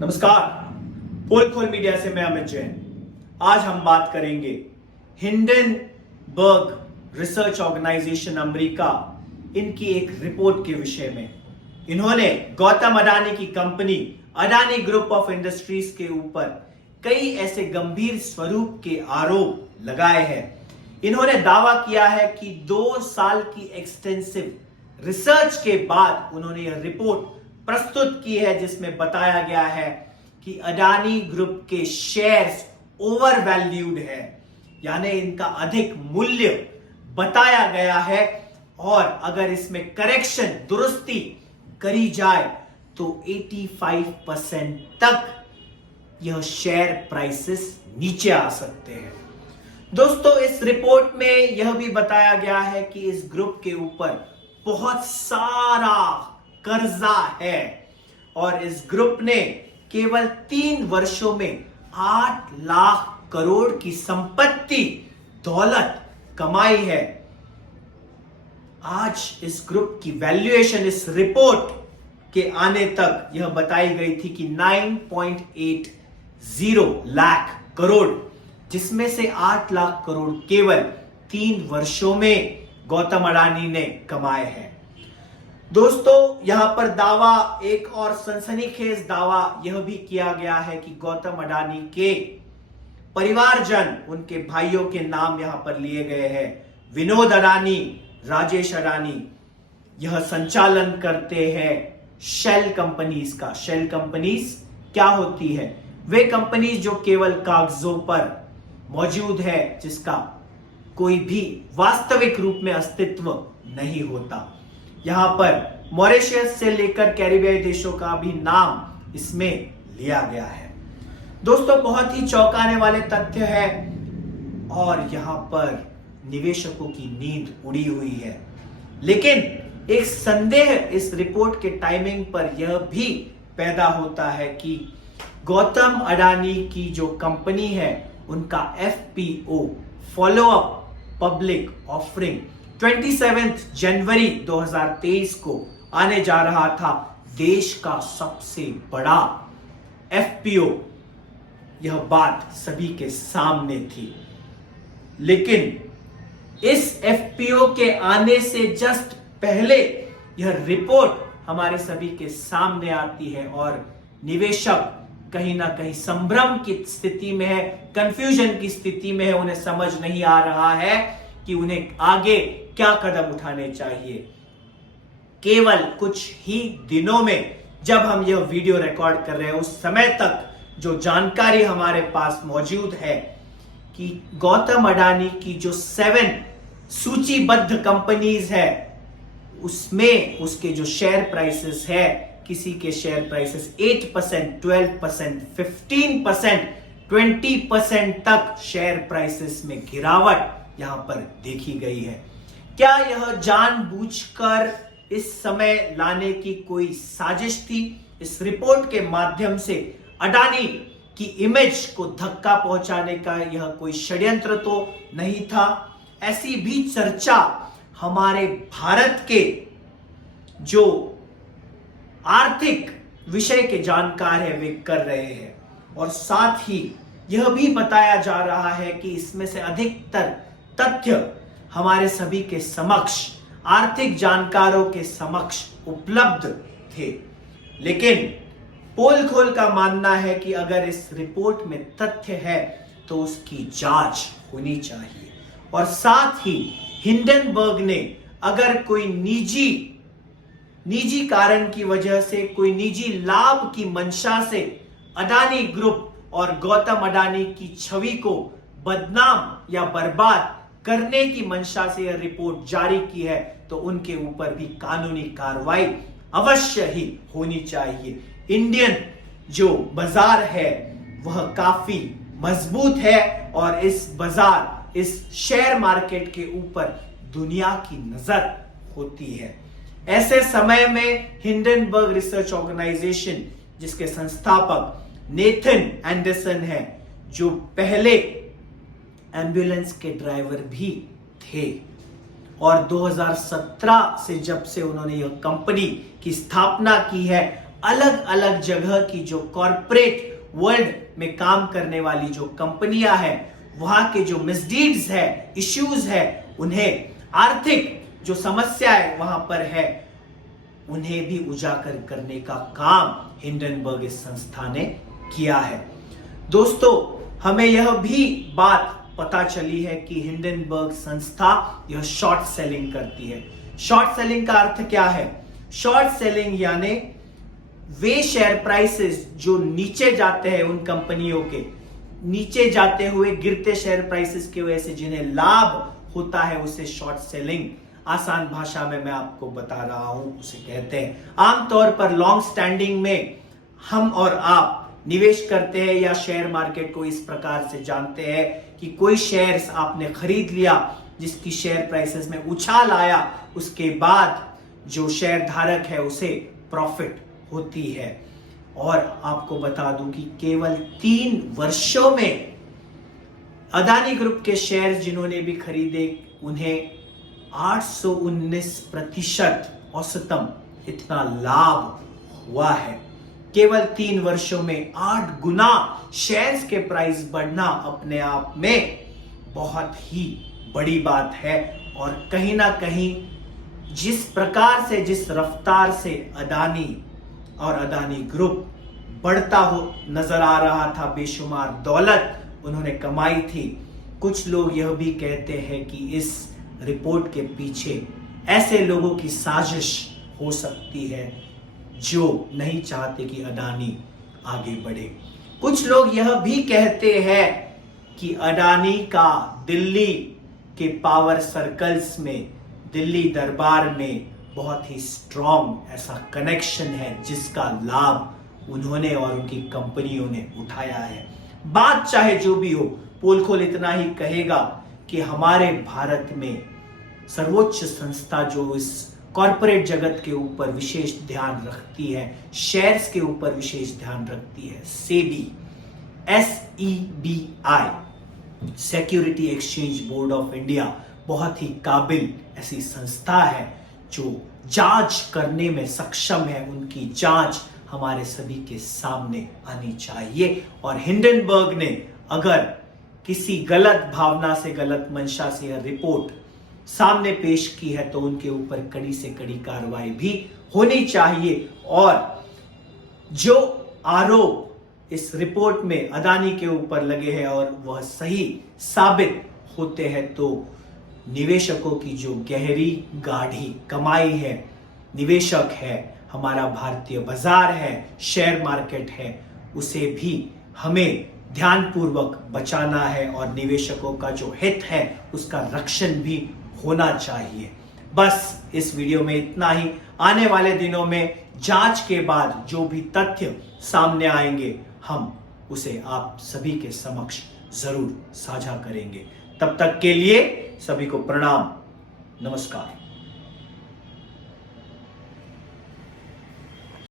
नमस्कार, पोल खोल मीडिया से मैं अमित जैन। आज हम बात करेंगे हिंडनबर्ग रिसर्च ऑर्गेनाइजेशन अमेरिका, इनकी एक रिपोर्ट के विषय में। इन्होंने गौतम अडानी की company Adani group of industries के ऊपर कई ऐसे गंभीर स्वरूप के आरोप लगाए हैं। इन्होंने दावा किया है कि 2 साल की एक्सटेंसिव रिसर्च के बाद उन्होंने यह रिपोर्ट प्रस्तुत की है, जिसमें बताया गया है कि अडानी ग्रुप के शेयर्स ओवर वैल्यूड है, यानी इनका अधिक मूल्य बताया गया है। और अगर इसमें करेक्शन दुरुस्ती करी जाए तो 85% तक यह शेयर प्राइसेस नीचे आ सकते हैं। दोस्तों, इस रिपोर्ट में यह भी बताया गया है कि इस ग्रुप के ऊपर बहुत सारा कर्जा है और इस ग्रुप ने केवल 3 वर्षों में 8 लाख करोड़ की संपत्ति दौलत कमाई है। आज इस ग्रुप की वैल्यूएशन इस रिपोर्ट के आने तक यह बताई गई थी कि 9.80 लाख करोड़, जिसमें से 8 लाख करोड़ केवल 3 वर्षों में गौतम अडानी ने कमाए हैं। दोस्तों, यहां पर दावा, एक और सनसनीखेज दावा यह भी किया गया है कि गौतम अडानी के परिवारजन, उनके भाइयों के नाम यहां पर लिए गए हैं। विनोद अडानी, राजेश अडानी, यह संचालन करते हैं शेल कंपनीज का। शेल कंपनीज क्या होती है? वे कंपनीज जो केवल कागजों पर मौजूद है, जिसका कोई भी वास्तविक रूप में अस्तित्व नहीं होता। यहां पर मॉरिशस से लेकर कैरिबियाई देशों का भी नाम इसमें लिया गया है। दोस्तों, बहुत ही चौंकाने वाले तथ्य है और यहां पर निवेशकों की नींद उड़ी हुई है। लेकिन एक संदेह इस रिपोर्ट के टाइमिंग पर यह भी पैदा होता है कि गौतम अडानी की जो कंपनी है, उनका FPO, follow up public offering 27 जनवरी 2023 को आने जा रहा था। देश का सबसे बड़ा एफपीओ, यह बात सभी के सामने थी। लेकिन इस एफपीओ के आने से जस्ट पहले यह रिपोर्ट हमारे सभी के सामने आती है और निवेशक कहीं ना कहीं संभ्रम की स्थिति में है, कंफ्यूजन की स्थिति में है। उन्हें समझ नहीं आ रहा है कि उन्हें आगे क्या कदम उठाने चाहिए। केवल कुछ ही दिनों में, जब हम यह वीडियो रिकॉर्ड कर रहे हैं, उस समय तक जो जानकारी हमारे पास मौजूद है कि गौतम अडानी की जो 7 सूचीबद्ध कंपनीज है, उसमें उसके जो शेयर प्राइसेस है, किसी के शेयर प्राइसेस 8%, 12%, 15%, 20% तक शेयर प्राइसेस में गिरावट यहां पर देखी गई है। क्या यह जानबूझकर इस समय लाने की कोई साजिश थी? इस रिपोर्ट के माध्यम से अडानी की इमेज को धक्का पहुंचाने का यह कोई षड्यंत्र तो नहीं था? ऐसी भी चर्चा हमारे भारत के जो आर्थिक विषय के जानकार है वे कर रहे हैं। और साथ ही यह भी बताया जा रहा है कि इसमें से अधिकतर तथ्य हमारे सभी के समक्ष, आर्थिक जानकारों के समक्ष उपलब्ध थे। लेकिन पोल खोल का मानना है कि अगर इस रिपोर्ट में तथ्य है तो उसकी जांच होनी चाहिए। और साथ ही हिंडनबर्ग ने अगर कोई निजी कारण की वजह से, कोई निजी लाभ की मंशा से अडानी ग्रुप और गौतम अडानी की छवि को बदनाम या बर्बाद करने की मंशा से यह रिपोर्ट जारी की है, तो उनके ऊपर भी कानूनी कार्रवाई अवश्य ही होनी चाहिए। इंडियन जो बाजार है वह काफी मजबूत है और इस बाजार, इस शेयर मार्केट के ऊपर दुनिया की नजर होती है। ऐसे समय में हिंडनबर्ग रिसर्च ऑर्गेनाइजेशन, जिसके संस्थापक नेथन एंडरसन है, जो पहले एम्बुलेंस के ड्राइवर भी थे और 2017 से जब से उन्होंने यह कंपनी की स्थापना की है, अलग अलग जगह की जो कॉरपोरेट वर्ल्ड में काम करने वाली जो कंपनियां हैं, वहां के जो मिसडीड्स है, इश्यूज है, उन्हें आर्थिक जो समस्याएं वहां पर है, उन्हें भी उजागर करने का काम हिंडनबर्ग इस संस्था ने किया है। दोस्तों, हमें यह भी बात पता चली है कि हिंडनबर्ग संस्था यह शॉर्ट सेलिंग करती है। शॉर्ट सेलिंग का अर्थ क्या है? शॉर्ट सेलिंग यानी वे शेयर प्राइसेस जो नीचे जाते हैं, उन कंपनियों के नीचे जाते हुए गिरते शेयर प्राइसेस की वजह से जिन्हें लाभ होता है, उसे शॉर्ट सेलिंग आसान भाषा में मैं आपको बता रहा हूं, उसे कहते हैं। आमतौर पर लॉन्ग स्टैंडिंग में हम और आप निवेश करते हैं या शेयर मार्केट को इस प्रकार से जानते हैं कि कोई शेयर्स आपने खरीद लिया जिसकी शेयर प्राइसेस में उछाल आया, उसके बाद जो शेयर धारक है उसे प्रॉफिट होती है। और आपको बता दूं कि केवल 3 वर्षों में अदानी ग्रुप के शेयर जिन्होंने भी खरीदे, उन्हें 819% औसतम इतना लाभ हुआ है। केवल 3 वर्षों में 8 गुना शेयर्स के प्राइस बढ़ना अपने आप में बहुत ही बड़ी बात है। और कहीं ना कहीं जिस प्रकार से, जिस रफ्तार से अदानी और अदानी ग्रुप बढ़ता हो नजर आ रहा था, बेशुमार दौलत उन्होंने कमाई थी, कुछ लोग यह भी कहते हैं कि इस रिपोर्ट के पीछे ऐसे लोगों की साजिश हो सकती है जो नहीं चाहते कि अडानी आगे बढ़े। कुछ लोग यह भी कहते हैं कि अडानी का दिल्ली के पावर सर्कल्स में, दिल्ली दरबार में बहुत ही स्ट्रॉन्ग ऐसा कनेक्शन है जिसका लाभ उन्होंने और उनकी कंपनियों ने उठाया है। बात चाहे जो भी हो, पोल खोल इतना ही कहेगा कि हमारे भारत में सर्वोच्च संस्था जो इस कॉरपोरेट जगत के ऊपर विशेष ध्यान रखती है, शेयर्स के ऊपर विशेष ध्यान रखती है, SEBI, SEBI, security exchange board of India, बहुत ही काबिल ऐसी संस्था है जो जांच करने में सक्षम है। उनकी जांच हमारे सभी के सामने आनी चाहिए। और हिंडनबर्ग ने अगर किसी गलत भावना से, गलत मंशा से यह रिपोर्ट सामने पेश की है तो उनके ऊपर कड़ी से कड़ी कार्रवाई भी होनी चाहिए। और जो आरोप इस रिपोर्ट में अदानी के ऊपर लगे हैं और वह सही साबित होते हैं तो निवेशकों की जो गहरी गाढ़ी कमाई है, निवेशक है, हमारा भारतीय बाजार है, शेयर मार्केट है, उसे भी हमें ध्यानपूर्वक बचाना है और निवेशकों का जो हित है उसका रक्षण भी होना चाहिए। बस इस वीडियो में इतना ही। आने वाले दिनों में जांच के बाद जो भी तथ्य सामने आएंगे हम उसे आप सभी के समक्ष जरूर साझा करेंगे। तब तक के लिए सभी को प्रणाम, नमस्कार।